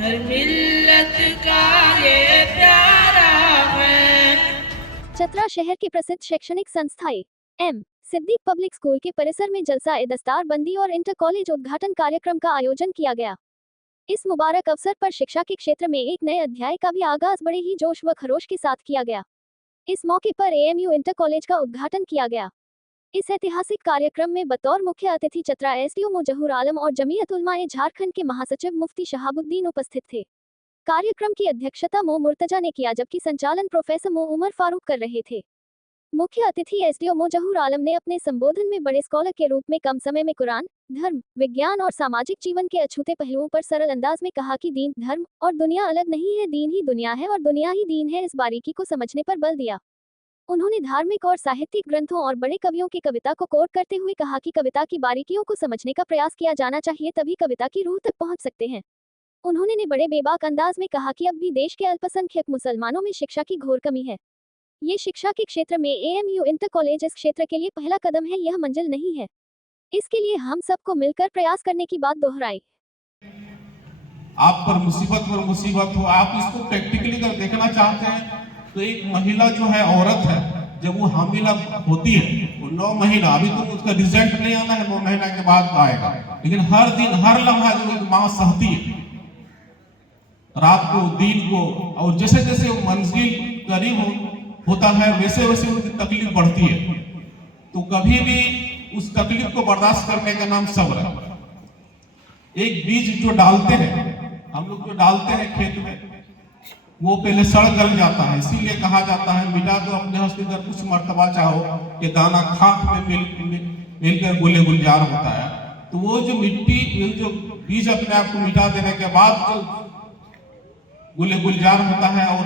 हर मिल्लत का ये प्यारा है। चतरा शहर की प्रसिद्ध शैक्षणिक संस्थाएं एम सिद्दीक पब्लिक स्कूल के परिसर में जलसा-ए दस्तार बंदी और इंटर कॉलेज उद्घाटन कार्यक्रम का आयोजन किया गया। इस मुबारक अवसर पर शिक्षा के क्षेत्र में एक नए अध्याय का भी आगाज बड़े ही जोश व खरोश के साथ किया गया। इस मौके पर एएमयू इंटर कॉलेज का उद्घाटन किया गया। इस ऐतिहासिक कार्यक्रम में बतौर मुख्य अतिथि चतरा एसडीओ मो जहूर आलम और जमीयत उलमा-ए झारखंड के महासचिव मुफ्ती शहाबुद्दीन उपस्थित थे। कार्यक्रम की अध्यक्षता मो मुर्तजा ने किया, जबकि संचालन प्रोफेसर मो उमर फारूक कर रहे थे। मुख्य अतिथि एसडीओ मो जहूर आलम ने अपने संबोधन में बड़े स्कॉलर के रूप में कम समय में कुरान, धर्म, विज्ञान और सामाजिक जीवन के अछूते पहलुओं पर सरल अंदाज में कहा कि दीन, धर्म और दुनिया अलग नहीं है, दीन ही दुनिया है और दुनिया ही दीन है। इस बारीकी को समझने पर बल दिया। उन्होंने धार्मिक और साहित्यिक ग्रंथों और बड़े कवियों की कविता को कोट करते हुए कहा कि कविता की बारीकियों को समझने का प्रयास किया जाना चाहिए, तभी कविता की रूह तक पहुंच सकते हैं। उन्होंने ने बड़े बेबाक अंदाज में कहा कि अब भी देश के अल्पसंख्यक मुसलमानों में शिक्षा की घोर कमी है। ये शिक्षा के क्षेत्र में एएमयू इंटर कॉलेज इस क्षेत्र के लिए पहला कदम है, यह मंजिल नहीं है। इसके लिए हम सबको मिलकर प्रयास करने की बात दोहराई। आप पर मुसीबत हो, आप इसको प्रैक्टिकली अगर देखना चाहते हैं तो एक महिला जो है, औरत है, जब वो हामिला होती है, वो 9 महीना, अभी तो उसका रिजल्ट नहीं आना है, 9 महीना के बाद आएगा, लेकिन हर दिन हर लम्हा जो एक माँ सहती है, रात को दिन को, और जैसे जैसे वो मंजिल करीब होता है वैसे वैसे उनकी तकलीफ बढ़ती है। तो कभी भी उस तकलीफ को बर्दाश्त करने का नाम सब्र है। एक बीज जो डालते हैं हम लोग, जो डालते हैं खेत में, वो पहले सड़ गल जाता है, इसीलिए कहा जाता है मिटा दो अपने हस्ती कर कुछ मर्तबा चाहो, कि दाना खाक में मिलकर गुले गुलजार होता है। तो वो जो मिट्टी, जो बीज अपने आप को मिटा देने के बाद जो गुले गुलजार होता है और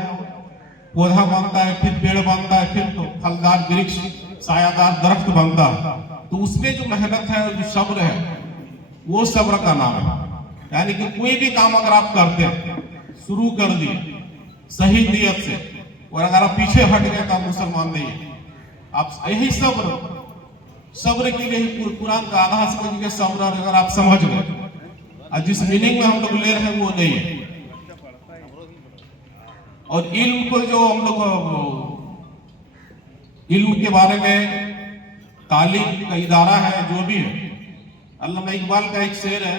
पौधा बनता है, फिर पेड़ बनता है, फिर तो फलदार वृक्ष, सायादार दरख्त बनता है, तो उसमें जो मेहनत है और जो सब्र है, वो सब्र का नाम है। यानी कि कोई भी काम अगर आप करते हैं, शुरू कर दिए सही नियत से, और अगर आप पीछे हट गए तो आप मुसलमान नहीं है। आप यही सब्र के लिए कुरान का आधा समझ के सब्र, अगर आप समझ गए, और जिस मीनिंग में हम लोग ले रहे हैं वो नहीं है। और इल्म को जो हम लोग इल्म के बारे में तालीम का इदारा है, जो भी है, अल्लामा इकबाल का एक शेर है,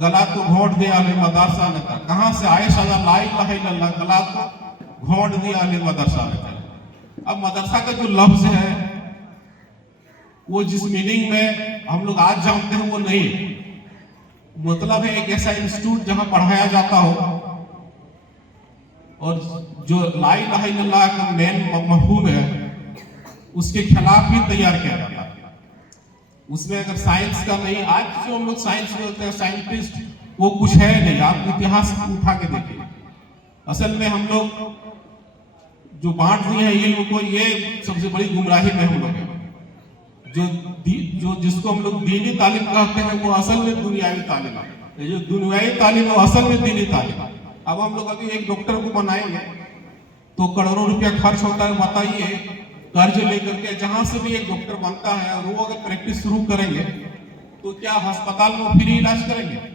गला तो घोंट दिया ले मदरसा ने था, कहां से आए सजा ला इलाहा इल्लल्लाह, गला तो घोंट दिया ले मदरसा ने था। अब मदरसा का जो लफ्ज है, वो जिस मीनिंग में हम लोग आज जानते हैं वो नहीं है। मतलब है एक ऐसा इंस्टीट्यूट जहां पढ़ाया जाता हो और जो ला इलाहा इल्लल्लाह का मेन मफहूम है उसके खिलाफ भी तैयार किया जाता है। उसमें अगर साइंस का नहीं, आज जो हम लोग साइंस में होते हैं साइंटिस्ट, वो कुछ है नहीं। आप इतिहास उठा के देखिए, असल में हम लोग जो बांट दिए हैं इल्म को, ये सबसे बड़ी गुमराही में हम लोग हैं। जो जिसको हम लोग दीनी तालीम कहते हैं, वो असल में दुनियावी तालीम है। जो दुनियावी तालीम है वो असल में दीनी तालीम है। अब हम लोग अभी एक डॉक्टर को बनाएंगे तो करोड़ों रुपया खर्च होता है। बताइए, कर्ज लेकर के जहां से भी एक डॉक्टर बनता है और वो अगर प्रैक्टिस शुरू करेंगे तो क्या अस्पताल में फ्री इलाज करेंगे?